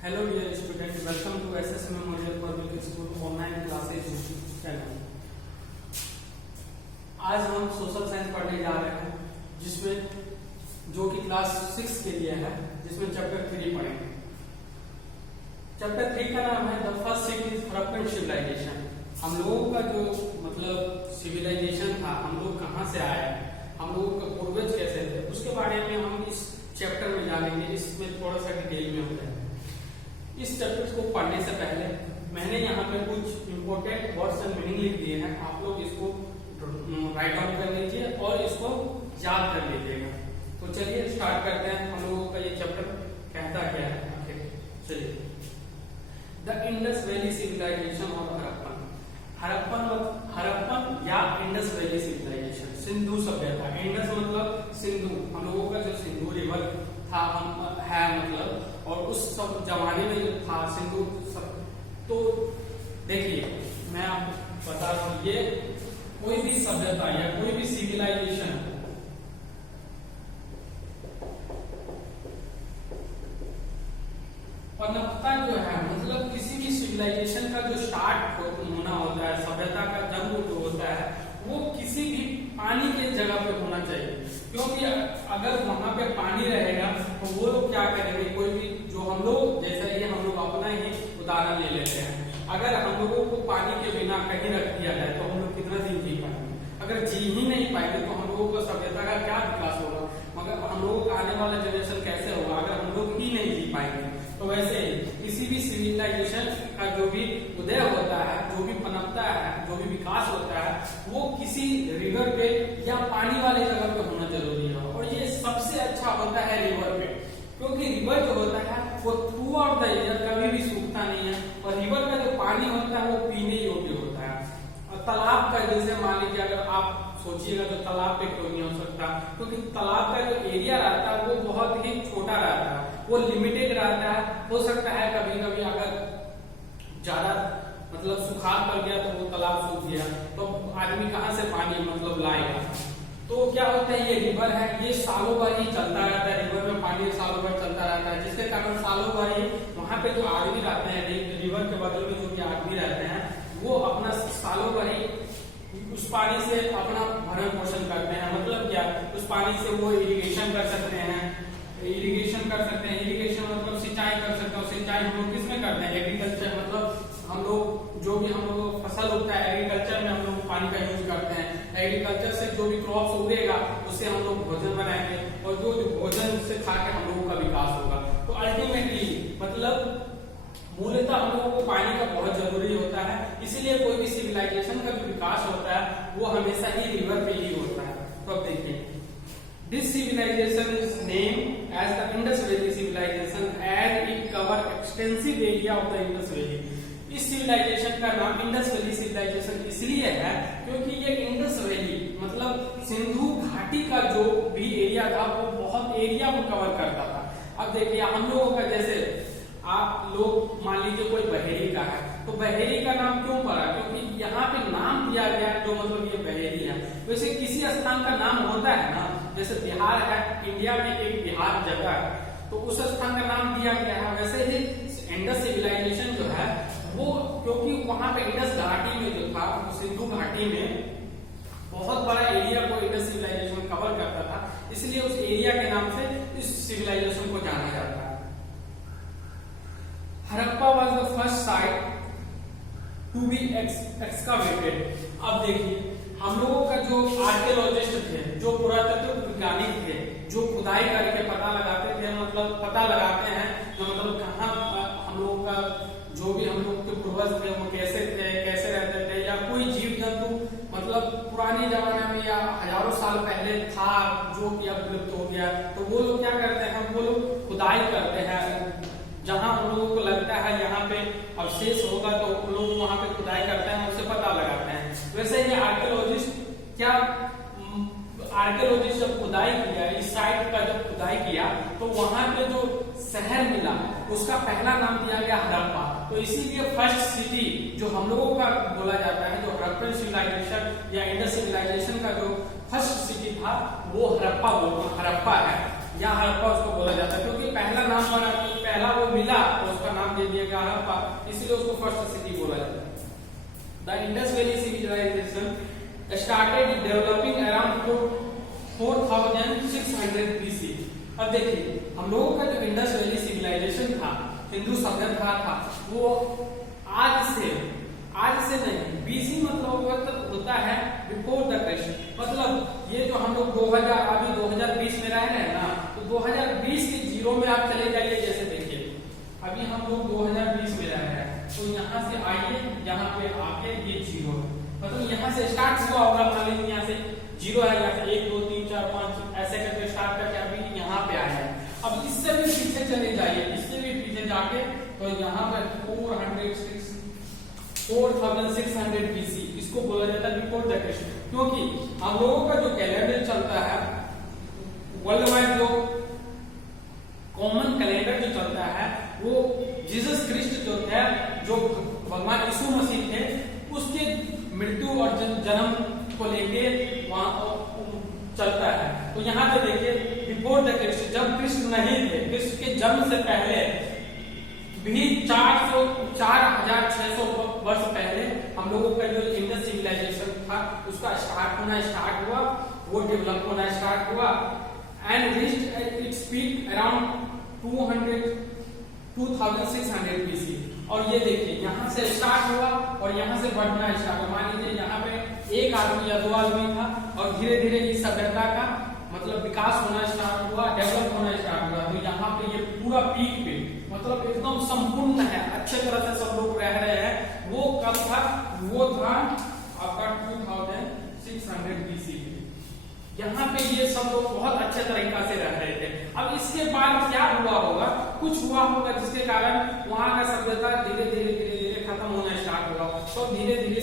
Hello dear student, welcome to SS memorial public school online classes channel. आज हम social science पढ़ने जा रहे हैं, जिसमें जो कि क्लास 6 के लिए है, जिसमें चैप्टर 3 पढ़ेंगे। चैप्टर 3 का नाम है the first city Harappan civilization. हम लोगों का जो मतलब सिविलाइजेशन था, हम लोग कहाँ से आए, हम लोगों के पूर्वज कैसे थे, उसके बारे में हम इस चैप्टर में जानेंगे। इसमें थोड़ा सा डिटेल में हो जाएगा। इस चैप्टर को पढ़ने से पहले मैंने यहाँ पे कुछ इंपोर्टेंट वर्ड्स एंड मीनिंग लिख दिए हैं। आप लोग इसको राइट डाउन कर लीजिए और इसको याद कर लीजिएगा। तो चलिए स्टार्ट करते हैं। हम लोगों का ये चैप्टर कहता क्या है आखिर। चलिए, द इंडस वैली सिविलाइजेशन और हड़प्पन या इंडस वैली सिविलाइजेशन, सिंधु सभ्यता। इंडस मतलब सिंधु, हम लोगों का जो सिंधु रिवर था है मतलब, और उस सब जमाने में जो था सिंधु सब। तो देखिए, मैं आपको बता दूं, ये कोई भी सभ्यता या कोई भी सिविलाइजेशन पनपता जो है, मतलब किसी भी सिविलाइजेशन का जो स्टार्ट होना होता है, सभ्यता का जन्म जो होता है, वो किसी भी पानी के जगह पे होना चाहिए। क्योंकि अगर वहां पे पानी रहेगा तो वो लोग क्या करेंगे, कोई भी जो हम लोग, जैसे ये हम लोग अपना ही उदाहरण ले लेते हैं। अगर हम लोगों को पानी के बिना कहीं रख दिया जाए तो हम लोग कितना दिन जी पाएंगे? अगर जी ही नहीं पाएंगे तो हम लोगों को सभ्यता का क्या विकास होगा? मगर हम लोगों का आने वाला जनरेशन कैसे होगा अगर हम लोग ही नहीं जी पाएंगे? तो वैसे किसी भी सिविलाइजेशन का जो भी उदय होता है, जो भी पनपता है, जो भी विकास होता है, वो किसी रिवर पे या पानी वाले जगह पे होना जरूरी है। और ये सबसे अच्छा होता है रिवर पे, क्योंकि रिवर जो होता है वो थ्रू आउट द ईयर कभी भी सूखता नहीं है। और रिवर का जो पानी होता है वो पीने योग्य होता है। और तालाब का, जैसे मान लीजिए अगर आप सोचिएगा तो तालाब पे क्यों नहीं हो सकता, क्योंकि तालाब का जो एरिया रहता है वो बहुत ही छोटा रहता है, वो लिमिटेड रहता है। हो सकता है कभी कभी अगर ज्यादा मतलब सुखाड़ पड़ गया तो वो तालाब सूख गया, तो आदमी कहाँ से पानी मतलब लाएगा? तो क्या होता है, ये रिवर है, ये सालों भर ही चलता रहता है। रिवर में पानी सालों भर चलता रहता है, जिसके कारण सालों भर ही वहां पे जो आदमी रहते हैं, रिवर के बगल में जो भी आदमी रहते हैं, वो अपना सालों भर ही उस पानी से अपना भरण पोषण करते हैं। मतलब क्या, उस पानी से वो इरिगेशन कर सकते हैं, इरिगेशन मतलब सिंचाई कर सकते हैं। सिंचाई हम लोग किसमें करते हैं? एग्रीकल्चर, मतलब हम लोग जो भी हम लोग फसल उगता है एग्रीकल्चर में हम लोग पानी का यूज करते हैं। एग्रीकल्चर से जो भी क्रॉप्स उगेगा उससे हम लोग भोजन बनाएंगे, और जो भोजन से खा के हम लोगों का विकास होगा। तो अल्टीमेटली मतलब मूलतः हम लोगों को पानी का बहुत जरूरी होता है। इसीलिए कोई भी सिविलाइजेशन का जो विकास होता है वो हमेशा ही रिवर पे ही होता है। तो अब देखिए, this civilization is named as the Indus valley civilization as it cover extensive area of the Indus valley. इस सिविलाइजेशन का नाम इंडस वैली सिविलाइजेशन इसलिए है क्योंकि ये इंडस वैली मतलब सिंधु घाटी का जो भी एरिया था वो बहुत एरिया को कवर करता था। अब देखिए, हम लोगों का जैसे आप लोग मान लीजिए कोई बहेरी का है, तो बहेरी का नाम क्यों पड़ा? क्योंकि यहाँ पे नाम दिया गया जो मतलब ये बहेरी है। वैसे किसी स्थान का नाम होता है ना, जैसे बिहार है, इंडिया में एक बिहार जगह है, तो उस स्थान का नाम दिया गया है। वैसे ही इंडस सिविलाइजेशन जो है वो, क्योंकि वहां पे इंडस घाटी में जो था, सिंधु घाटी में बहुत बड़ा एरिया को इंडस सिविलाइजेशन कवर करता था, इसलिए उस एरिया के नाम से इस सिविलाइजेशन को जाना जाता है। Harappa was the first site to be excavated। अब देखिए, हम लोगों का जो आर्कियोलॉजिस्ट थे, जो पुरातत्व वैज्ञानिक थे, जो खुदाई करके पता लगाते थे, मतलब पता लगाते हैं मतलब कहाँ हम लोगों का जो भी हम लोग के पूर्वज थे वो कैसे थे, कैसे रहते थे, या कोई जीव जंतु मतलब पुराने जमाने में या हजारों साल पहले था जो कि अब विलुप्त हो गया, तो वो लोग क्या करते हैं, वो लोग खुदाई करते हैं। जहां उन लोगों को लगता है यहाँ पे अवशेष होगा तो उन लोग वहां पे खुदाई करते हैं, उससे पता लगाते हैं। वैसे ये आर्कियोलॉजिस्ट जब खुदाई किया, इस साइट का जब खुदाई किया तो वहां पे जो शहर मिला उसका पहला नाम दिया गया हड़प्पा। तो इसीलिए फर्स्ट सिटी जो हम लोगों का बोला जाता है, जो हड़प्पन सिविलाइजेशन या इंडस सिविलाइजेशन का जो फर्स्ट सिटी था वो हड़प्पा है। या हड़प्पा उसको बोला जाता है, क्योंकि पहला नाम बना, पहला वो मिला तो उसका दे दिया गया हड़प्पा, इसलिए उसको फर्स्ट सिटी बोला जाता है। The Indus valley civilization started developing around 4600 BC। अब देखिए हम लोगों का जो इंडस वैली सिविलाइजेशन था, हिंदू सभ्यता था, वो आज से नहीं, BC मतलब होता है बिफोर द क्राइस्ट। मतलब ये जो हम लोग 2020 में रह रहे हैं ना, तो 2020 के जीरो में आप चले जाइए। जैसे देखिए अभी हम लोग 2020 में रह रहे हैं, तो यहाँ से आइए, यहाँ पे आके ये जीरो है, मतलब यहाँ से स्टार्ट हुआ होगा, मान लीजिए यहाँ से जीरो है, यहाँ से 1 2 3 4 5 ऐसे करके स्टार्ट करके अभी यहाँ पे आया है। अब इससे भी पीछे चले जाइए, इससे भी पीछे जाके तो यहाँ पे 4600 BC इसको बोला जाता है बिफोर द क्राइस्ट, क्योंकि हम लोगों का जो कैलेंडर चलता है वर्ल्ड वाइड, जो कॉमन कैलेंडर जो चलता है, वो जीसस क्रिस्ट जो है, जो भगवान यीशु मसीह थे, उसके मृत्यु और जन्म को लेके वहां चलता है। तो यहाँ पे देखिए बिफोर द क्रिस्ट, जब कृष्ण नहीं थे, कृष्ण के जन्म से पहले भी 4600 वर्ष पहले हम लोगों का जो इंडस सिविलाइजेशन था, उसका स्टार्ट हुआ, वो डेवलप होना स्टार्ट हुआ and reached its peak around 2600 BC। और ये देखिए यहाँ से स्टार्ट हुआ और यहाँ से बढ़ना स्टार्ट हुआ। मान लीजिए यहाँ पे एक आदमी या 2 आदमी था, और धीरे धीरे इस सभ्यता का मतलब विकास होना स्टार्ट हुआ, डेवलप होना स्टार्ट हुआ। तो यहाँ पे ये पूरा पीक पे मतलब एकदम संपूर्ण है, अच्छे तरह से सब लोग रह रहे हैं। वो कब था? वो था आपका 2600 BC। यहाँ पे ये सब लोग बहुत अच्छे तरीका से रह रहे थे। अब इसके बाद क्या हुआ होगा? कुछ हुआ होगा जिसके कारण वहां का सभ्यता धीरे धीरे खत्म होना स्टार्ट हुआ। तो धीरे धीरे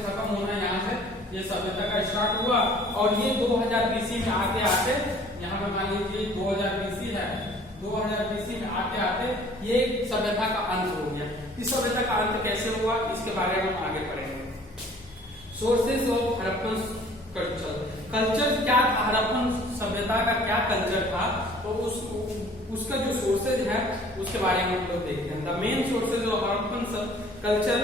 खत्म होना यहाँ से ये सभ्यता का स्टार्ट हुआ, और ये 2000 BC में आते आते, यहाँ पे मान लीजिए 2000 BC है, 2000 BC में आते आते ये सभ्यता का अंत हो गया। इस सभ्यता का अंत कैसे हुआ, इसके बारे में हम आगे पढ़ेंगे। सोर्सेज ऑफ हड़प्पन कल्चर क्या था? हड़प्पन सभ्यता का क्या कल्चर था? तो उसका जो सोर्सेज है उसके बारे में हम लोग देखते हैं। The main sources of Harappan culture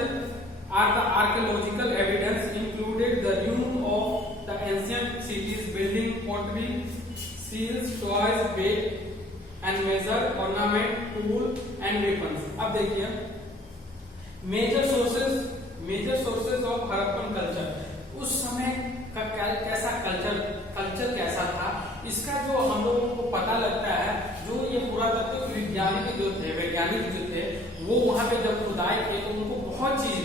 are the archaeological evidence included the ruins of the ancient cities, building, pottery, seals, toys, weight and measure, ornament, tool and weapons। अब देखिए major sources of Harappan culture. उस समय का कैसा culture कैसा था, इसका जो हम लोगों को पता लगता है, जो ये पुरातत्व वैज्ञानिक जो थे, वो वहां पे जब खुदाई किए तो उनको बहुत चीज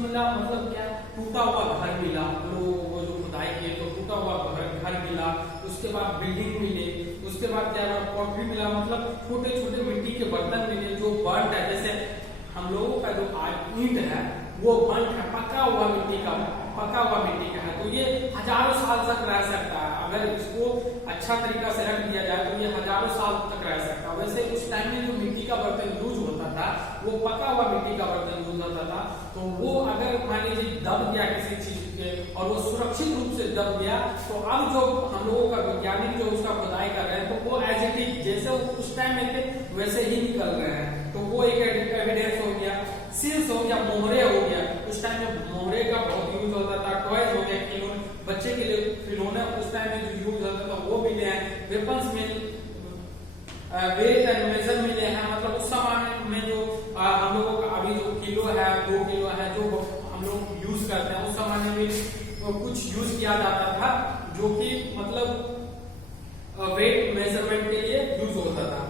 मिला। मतलब क्या? टूटा हुआ घर मिला, वो जो खुदाई किए तो टूटा हुआ घर मिला, उसके बाद बिल्डिंग मिले, उसके बाद क्या पॉटरी मिला, मतलब छोटे छोटे मिट्टी के बर्तन मिले जो बर्ट है। जैसे हम लोगों का जो आज ईंट है वो बर्ट है, पका हुआ मिट्टी का है, तो ये हजारों साल तक रह सकता है। अगर इसको अच्छा तरीका से रख दिया जाए तो ये हजारों साल तक रह सकता है। वैसे उस टाइम में जो मिट्टी का बर्तन यूज होता था, वो पका हुआ मिट्टी का बर्तन यूज होता था। तो वो अगर मान लीजिए दब गया किसी चीज के, और वो सुरक्षित रूप से दब गया, तो अब जो हम लोगों का वैज्ञानिक जो उसका खुदाई कर रहे हैं, तो वो एज इट इज जैसे उस टाइम में थे वैसे ही निकल रहे हैं। तो वो एक एविडेंस हो गया। सील्स हो गया, मोहरे हो गया। उस टाइम में मोहरे का बहुत यूज होता था। टॉयज हो गया, खिलौने, बच्चे के लिए खिलौने उस टाइम में जो यूज होता था वो मिले हैं। वेपन्स में वेट एंड मेजर मिले हैं, मतलब उस समय में जो हम लोगों का अभी जो किलो है, 2 किलो है, जो हम लोग यूज करते हैं, उस समय में भी कुछ यूज किया जाता था, जो कि मतलब वेट मेजरमेंट के लिए यूज होता था।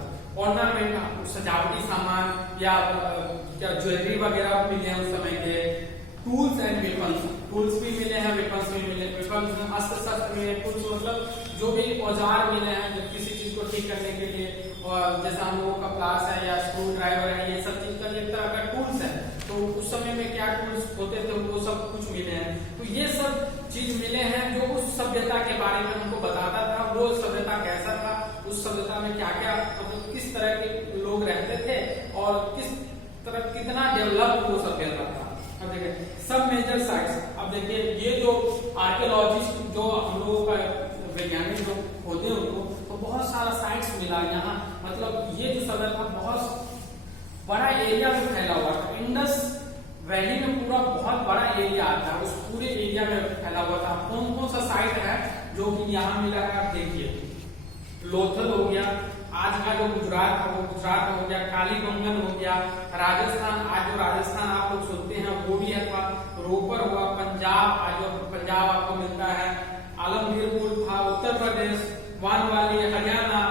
ऑर्नामेंट, सजावटी सामान या ज्वेलरी वगैरह मिले हैं उस समय के। टूल्स एंड वेपन्स, टूल्स भी मिले हैं, वेपन्स भी मिले। वेपन्स में अस्त्र शस्त्र मिले, कुछ मतलब जो भी औजार मिले हैं जो किसी चीज को ठीक करने के लिए, और जैसा हम लोगों का प्लास है या स्क्रू ड्राइवर है, ये सब चीज का एक तरह का टूल्स है। तो उस समय में क्या टूल्स होते थे वो सब कुछ मिले हैं। तो ये सब चीज मिले हैं जो उस सभ्यता के बारे में हमको बताता था, वो सभ्यता कैसा था, उस सभ्यता में क्या क्या मतलब किस तरह के लोग रहते थे और कितना डेवलप वो सभ्यता था। अब देखिए सब मेजर साइट्स। अब देखिए ये जो आर्कियोलॉजिस्ट जो हम लोगों का वैज्ञानिक जो होते हैं उनको तो बहुत सारा साइट्स मिला यहाँ। मतलब ये जो सभ्यता बहुत बड़ा एरिया में फैला हुआ था। इंडस वैली में पूरा बहुत बड़ा एरिया आता है, उस पूरे एरिया में फैला हुआ था। कौन कौन सा साइट है जो कि यहाँ मिला है, आप देखिए। लोथल हो गया, आज का जो गुजरात है वो गुजरात हो गया, कालीबंगन हो गया, राजस्थान, आज जो राजस्थान आप लोग सुनते हैं वो भी है, रोपर हुआ, पंजाब, आज जो पंजाब आपको मिलता है, आलमगीरपुर था, उत्तर प्रदेश, वानवाली, हरियाणा,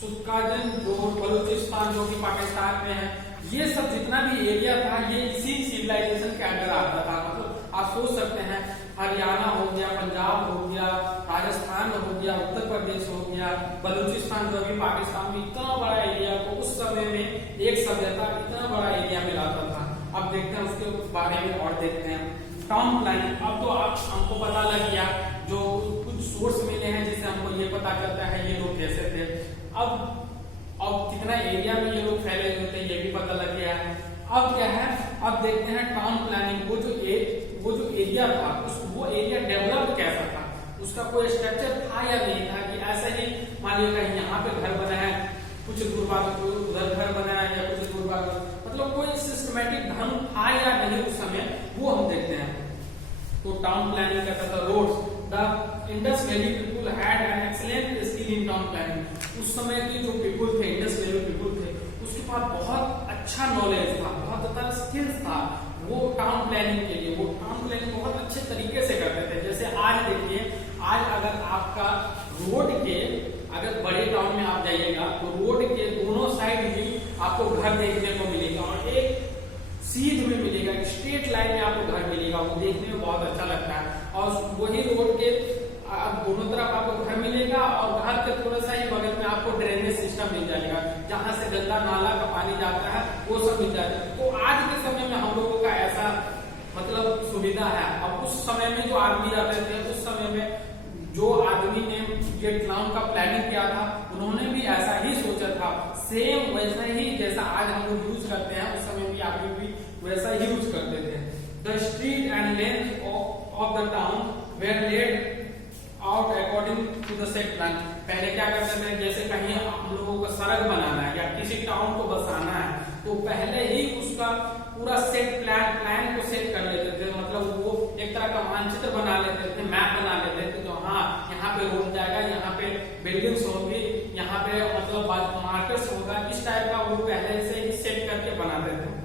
सुक्काजन जो बलूचिस्तान जो कि पाकिस्तान में है, ये सब जितना भी एरिया था ये इसी सिविलाइजेशन के अंदर आता था। मतलब आप सोच सकते हैं, हरियाणा हो गया, पंजाब हो गया, राजस्थान हो गया, उत्तर प्रदेश हो गया, बलूचिस्तान जो अभी पाकिस्तान में, इतना बड़ा एरिया को उस समय में एक सभ्यता इतना बड़ा एरिया में लाता था। अब देखते हैं उसके बारे में और देखते हैं। टाउन प्लानिंग, अब तो आप हमको पता लग गया, जो कुछ सोर्स मिले हैं जिससे हमको ये पता चलता है ये लोग कैसे थे। अब कितना एरिया में ये लोग फैले हुए थे ये भी पता लग गया है। अब क्या है, अब देखते हैं टाउन प्लानिंग, वो जो एरिया था वो एरिया डेवलप कैसा था, उसका कोई स्ट्रक्चर था या नहीं था, कि ऐसा ही मान लीजिए कहीं यहाँ पे घर बना है, कुछ दूर बाद उधर घर बना है, या कुछ दूर बाद, मतलब कोई सिस्टमेटिक ढंग था या नहीं उस समय, वो हम देखते हैं। तो टाउन प्लानिंग कहता था roads, the Indus valley people had an excellent skill in town planning. उस समय के जो पीपुल थे, इंडस वैली पीपुल थे, उसके पास बहुत अच्छा नॉलेज था, बहुत अच्छा स्किल्स था वो टाउन प्लानिंग के लिए। वो टाउन प्लानिंग बहुत अच्छे तरीके से करते थे। जैसे आज देखिए, आज अगर आपका रोड के, अगर बड़े टाउन में आप जाइएगा तो रोड के दोनों साइड ही आपको घर देखने को मिलेगा, और एक सीध में मिलेगा, स्ट्रेट लाइन में आपको घर मिलेगा, वो देखने में बहुत अच्छा लगता है। और वही रोड के दोनों तरफ आपको घर मिलेगा, और घर के थोड़ा सा ही बगल में आपको ड्रेनेज सिस्टम मिल जाएगा, जहां से गंदा नाला का पानी जाता है वो सब मिल जाएगा। तो आज के समय में हम लोगों का ऐसा मतलब सुविधा है। अब उस समय में जो आदमी रहते थे, उस समय में जो आदमी ने ये टाउन का प्लानिंग किया था, उन्होंने भी ऐसा ही सोचा था, सेम वैसा ही जैसा आज हम लोग यूज करते हैं, उस समय भी आदमी भी वैसा ही यूज करते थे। The street and length of the town were laid out according to the set plan. पहले क्या करते थे, जैसे कहीं हम लोगों को सड़क बनाना है या किसी टाउन को बसाना है, तो पहले ही उसका पूरा सेट प्लान को सेट कर लेते थे। मतलब वो एक तरह का मानचित्र बना लेते थे, मैप बना लेते थे, तो हाँ यहाँ पे रोड जाएगा, यहाँ पे बिल्डिंग्स होंगी, यहाँ पे मतलब मार्केट्स होगा, इस टाइप का वो पहले से ही सेट करके बनाते थे।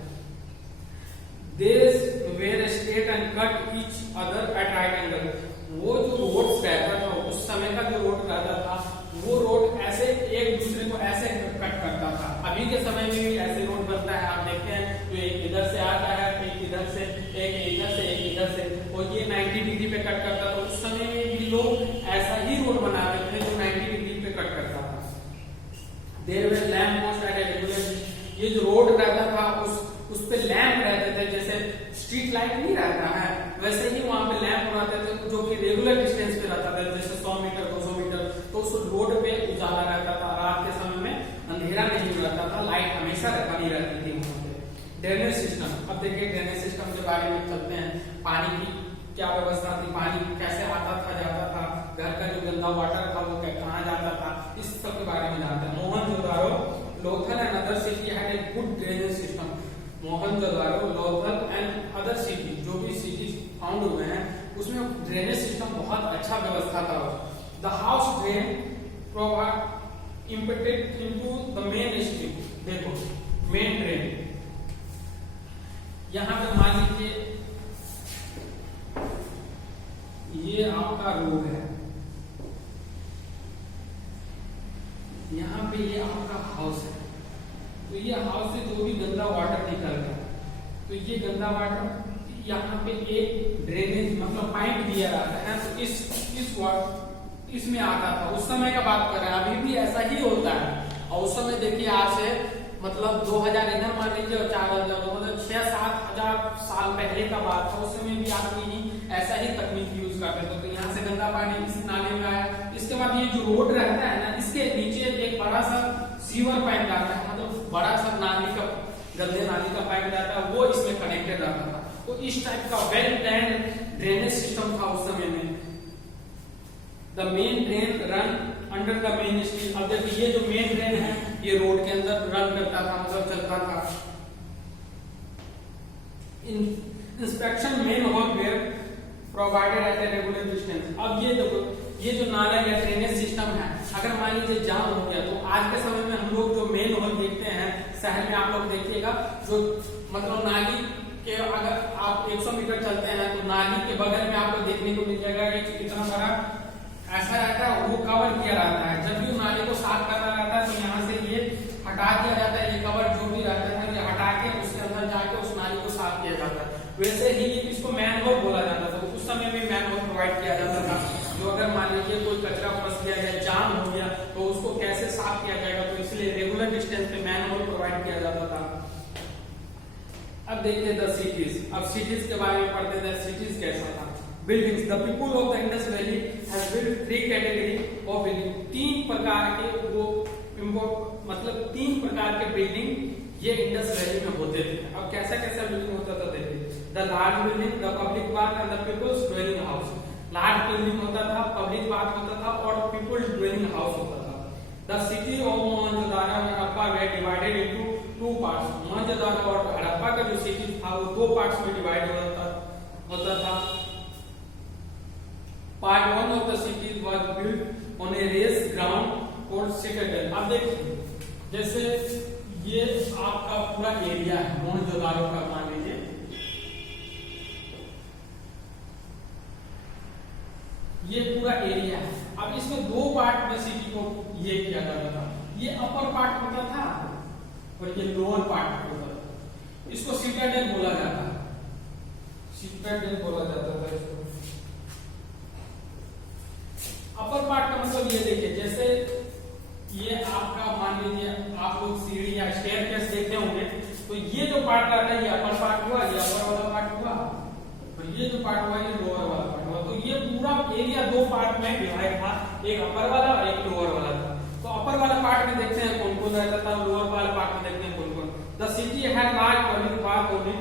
These were straight and cut each other at right angle। वो जो रोड रहता था, उस समय का जो रोड रहता था, वो रोड ऐसे एक दूसरे को ऐसे कट करता था। अभी के समय में भी ऐसे रोड बनता है, आप देखते हैं, तो एक इधर से आता है, एक इधर से, एक इधर से, एक इधर से, और ये 90 डिग्री पे कट करता था। उस समय में भी लोग ऐसा ही रोड बनाते थे जो 90 डिग्री पे कट करता था। There were lamp post at a regular, ये जो रोड रहता था उस पे लैंप रहते थे, जैसे स्ट्रीट लाइट नहीं रहता है वैसे ही वहां पे लैंप रहते थे, जो कि रेगुलर डिस्टेंस पे रहता था, जैसे 100 मीटर 200 मीटर। तो उस रोड पे उजाला रहता था, रात के समय में अंधेरा नहीं रहता था, लाइट हमेशा बनी रहती थी वहां पे। ड्रेनेज सिस्टम, अब देखिए ड्रेनेज सिस्टम के बारे में चलते हैं। पानी की क्या व्यवस्था थी, पानी कैसे आता था जाता था, घर का जो गंदा वाटर था वो कहाँ जाता था, इस सब के बारे में जानते हैं। Mohenjodaro, Lothal and other city had a good drainage system. Mohenjodaro, Lothal and other city, जो भी सिटी फाउंड हुए हैं, उसमें ड्रेनेज सिस्टम बहुत अच्छा व्यवस्था था। The house drain provide impeded into the main street. देखो मेन ड्रेन, यहाँ पे मान लीजिए ये आपका रोड है, यहाँ पे ये आपका हाउस है, तो ये हाउस से जो भी गंदा वाटर निकल रहा है, तो ये गंदा वाटर यहाँ पे एक ड्रेनेज मतलब पाइप दिया रहता है, तो इसमें आता था। उस समय का बात कर रहे हैं, अभी भी ऐसा ही होता है। और उस समय देखिए आज से मतलब 2000 इधर मान लीजिए और 4000 मतलब 6-7 हजार साल पहले का बात था। उस समय भी आदमी ही ऐसा ही तकनीक यूज करते थे। तो यहाँ से गंदा पानी इस नाले में आया, इसके बाद ये जो रोड रहता है ना, इसके नीचे एक बड़ा सा सीवर पाइप जाता है, मतलब बड़ा सा नाली का, गंदे नाली का पाइप जाता है, वो इसमें कनेक्टेड रहता था। तो इस टाइप का वेल प्लान्ड ड्रेनेज सिस्टम था उस समय में। The main drain run under the main stream. अब देखिए ये जो मेन ड्रेन है ये रोड के अंदर रन करता था, मतलब चलता था। Inspection main hall were provided at a regular distance. अब ये देखो, ये जो नाला या ड्रेनेज सिस्टम है, अगर मान लीजिए जाम हो गया तो आज के समय में हम लोग जो मेन हॉल देखते हैं शहर में, आप लोग देखिएगा जो मतलब नाली के अगर आप 100 मीटर चलते हैं तो नाली के बगल में आपको देखने को मिल जाएगा कि कितना बड़ा ऐसा रहता है, वो कवर किया रहता है। जब भी नाली को साफ करना रहता है तो यहाँ से ये हटा दिया जाता है, ये कवर जो भी रहता है ये हटा के उसके अंदर जाके उस नाली को साफ किया जाता है। वैसे ही इसको मैनहोल बोला जाता था, उस समय में मैनहोल प्रोवाइड किया जाता था। जो अगर मान लीजिए कोई कचरा फंस गया या जाम हो गया तो उसको कैसे साफ किया जाएगा, तो इसलिए रेगुलर डिस्टेंस पे मैनहोल प्रोवाइड किया जाता था। अब देखते द सिटीज। अब सिटीज के बारे में पढ़ते थे, सिटीज कैसा था। Buildings, the people of the Indus valley has built 3 category of building. 3 प्रकार के वो मतलब 3 प्रकार के बिल्डिंग ये इंडस वैली में होते थे। अब कैसा कैसा बिल्डिंग होता था देखिए। The large building, the public park and the people's dwelling house. Large building होता था, पब्लिक पार्क होता था और पीपल ड्वेलिंग हाउस होता था। The city of Mohenjodaro and Harappa way divided into 2 parts. Mohenjodaro और हड़प्पा का जो सिटी था वो 2 पार्ट्स में डिवाइड होता था। Part 1 of the city was built on a raised ground called citadel। अब देखिए, जैसे ये आपका पूरा एरिया है मोहनजोदारो का, मान लीजिए ये पूरा एरिया है। अब इसमें 2 पार्ट में सिटी को ये किया जाता था। ये अपर पार्ट होता था और ये लोअर पार्ट होता था। इसको सिटाडेल बोला जाता है, सिटाडेल बोला जाता था इसको। अपर पार्ट का मतलब ये देखिए, जैसे ये आपका मान लीजिए आप लोग सीढ़ी या स्टेयरकेस देखते होंगे, तो ये जो पार्ट आता है ये अपर पार्ट हुआ, ये अपर वाला पार्ट हुआ, और ये जो पार्ट हुआ ये लोअर वाला पार्ट हुआ। तो ये पूरा एरिया 2 पार्ट में डिवाइड था, एक अपर वाला और एक लोअर वाला था। तो अपर वाला पार्ट में देखते हैं कौन कौन रहता था, लोअर वाला पार्ट में देखते हैं कौन कौन। The city had large public park only.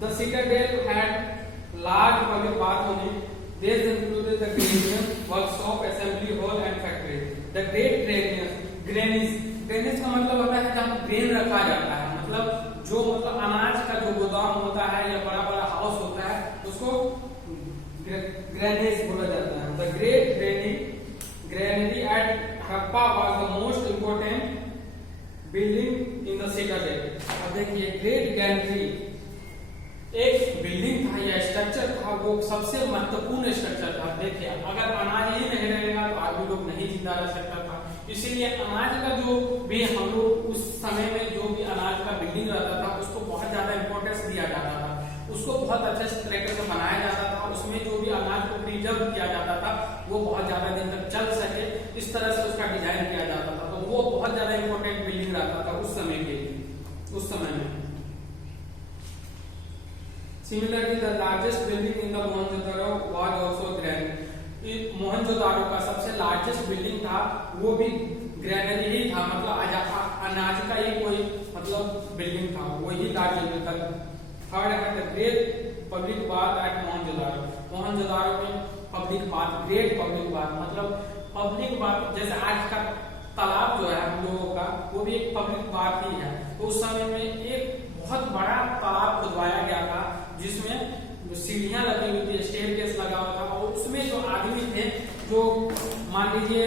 The Citadel had large public park only. These included the granaries, workshop, assembly hall and factory. The great granaries, granaries का मतलब होता है जहाँ ग्रेन रखा जाता है, मतलब जो मतलब अनाज का जो गोदाम होता है या बड़ा बड़ा हाउस होता है उसको ग्रेनेज बोला जाता है। The great granary at Harappa was the most important building in the citadel। अब देखिए ग्रेट ग्रेनरी एक बिल्डिंग था या स्ट्रक्चर था, वो सबसे महत्वपूर्ण स्ट्रक्चर था। देखिए अगर अनाज ही नहीं रहेगा तो आदमी लोग नहीं जिंदा रह सकता था। इसीलिए अनाज का जो भी हम लोग उस समय में जो भी अनाज का बिल्डिंग रहता था उसको बहुत ज्यादा इंपॉर्टेंस दिया जाता था, उसको बहुत अच्छे तरीके से बनाया जाता था। उसमें जो भी अनाज को प्रिजर्व किया जाता था वो बहुत ज्यादा दिन तक चल सके, इस तरह से उसका डिजाइन किया जाता था। तो वो बहुत ज्यादा इंपॉर्टेंट बिल्डिंग रहता था उस समय के लिए, उस समय में। Similarly, the largest building in the Mohenjo-daro was also granary। Mohenjodaro का सबसे लार्जेस्ट बिल्डिंग था वो भी ग्रेनरी ही था, मतलब अनाज का ही कोई मतलब बिल्डिंग था, वही लार्ज बिल्डिंग था। थर्ड है the great public bath at Mohenjodaro. Mohenjodaro में public bath, great public bath मतलब पब्लिक बाथ, जैसे आज का तालाब जो है हम लोगों का वो भी एक पब्लिक बाथ ही है। तो उस समय में एक बहुत बड़ा तालाब खुदवाया गया था जिसमें सीढ़ियां लगी हुई थी, स्टेयरकेस लगा हुआ था, और उसमें जो आदमी थे जो मान लीजिए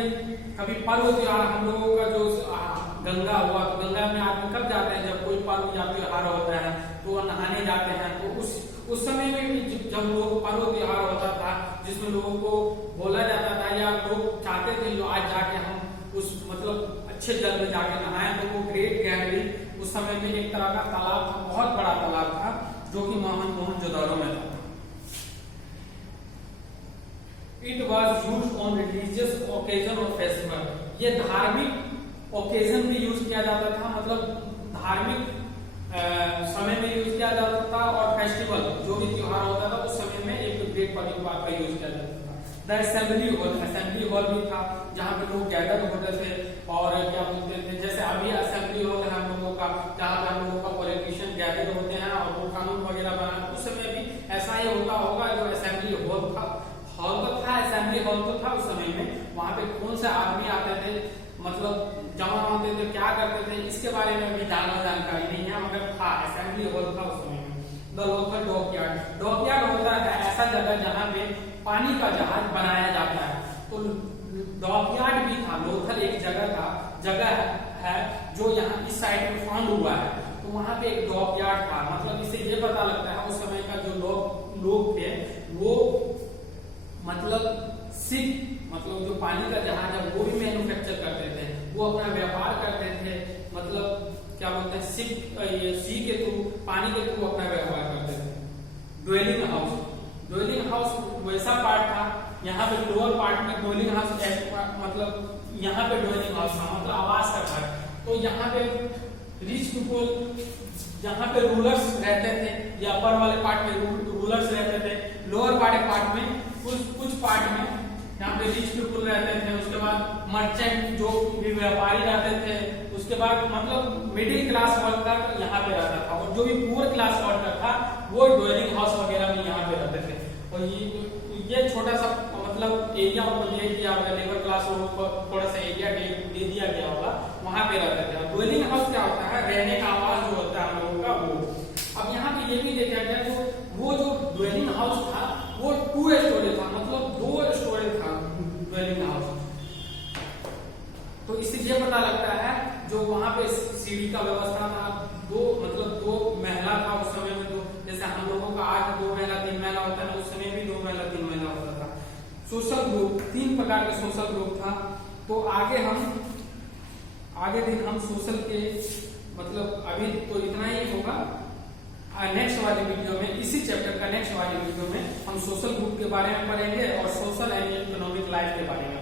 कभी पर्व त्योहार हम लोगों का जो गंगा हुआ, तो गंगा में आदमी कब जाते हैं जब कोई पर्व या त्योहार होता है तो नहाने जाते हैं। तो उस समय में भी जब लोग पर्व त्योहार होता था जिसमें लोगों को बोला जाता था या लोग चाहते थे जो आज जाके हम उस मतलब अच्छे जल में जाके नहाए, तो वो ग्रेट ग्रेनरी उस समय में एक तरह का तालाब था, बहुत बड़ा तालाब था जो कि मोहनजोदारो में था। It was used on religious occasion और festival। ये धार्मिक ओकेजन में यूज किया जाता था, मतलब धार्मिक समय में यूज किया जाता था, और फेस्टिवल जो भी त्योहार होता था उस समय में एक ग्रेट पब्लिक बाथ का यूज किया जाता था। द असेंबली हॉल भी था जहाँ पे लोग गैदर होते थे, और क्या बोलते थे जैसे अभी असेंबली हॉल है हम लोगों का जहाँ पे हम लोगों का पॉलिटिशियन गैदर होते हैं और वो कानून वगैरह बना, उस समय भी ऐसा ही होता होगा। जो असेंबली हॉल था, हॉल तो था, असेंबली हॉल तो था उस समय में, वहां पे कौन से आदमी आते थे, मतलब क्या करते थे इसके बारे में भी ज्यादा जानकारी नहीं है, मगर था, असेंबली हॉल था उस समय में। द लोथल डॉकयार्ड, डॉकयार्ड होता है ऐसा जगह जहाँ पे पानी का जहाज बनाया जाता है। तो डॉकयार्ड भी था, लोथल एक जगह है जो यहाँ इस साइड में फाउंड हुआ है। तो वहां पे एक डॉकयार्ड था, मतलब इससे ये पता लगता है उस समय का जो लोग थे वो मतलब शिप, मतलब जो पानी का जहाज है वो भी मैन्युफैक्चर करते थे, वो अपना व्यापार करते थे, मतलब क्या बोलते हैं सी के थ्रू, पानी के थ्रू अपना व्यापार करते थे। ड्वेलिंग हाउस, ड्वेलिंग हाउस वैसा पार्ट था, यहाँ पे लोअर पार्ट में ड्वेलिंग हाउस मतलब यहाँ पे ड्वेलिंग हाउस था, मतलब आवास का घर। तो यहाँ पे रिच पीपल, यहाँ पे रूलर्स रहते थे, या अपर वाले पार्ट में रूलर्स रहते थे, लोअर पार्ट में कुछ पार्ट में यहाँ पे रिच पीपल रहते थे, उसके बाद मर्चेंट जो भी व्यापारी रहते थे, उसके बाद मतलब मिडिल क्लास वर्कर यहाँ पे रहता था, और जो भी पुअर क्लास वर्कर था वो ड्वेलिंग हाउस वगैरह में यहाँ पे रहते थे। और ये छोटा सा मतलब एरिया उनको दे दिया होगा, लेबर क्लास लोगों को थोड़ा सा एरिया दे दिया गया होगा, वहां पे रहते थे। ड्वेलिंग हाउस क्या होता है, रहने का आवास जो होता है हम लोगों का वो। अब यहाँ पे ये भी देखा गया तो वो जो ड्वेलिंग हाउस था वो 2 स्टोरी था, मतलब 2 स्टोरी था ड्वेलिंग हाउस। तो इससे ये पता लगता है जो वहां पे सीढ़ी का व्यवस्था था, मतलब 2 महला था उस समय में। तो जैसे हम लोगों का आज 2 महला 3 महला होता है, उस समय भी 2 महला 3 महला होता था। सोशल ग्रुप, 3 प्रकार के सोशल ग्रुप था। तो आगे दिन हम सोशल के मतलब अभी तो इतना ही होगा, नेक्स्ट वाले वीडियो में, इसी चैप्टर का नेक्स्ट वाले वीडियो में हम सोशल ग्रुप के बारे में पढ़ेंगे और सोशल एंड इकोनॉमिक लाइफ के बारे में।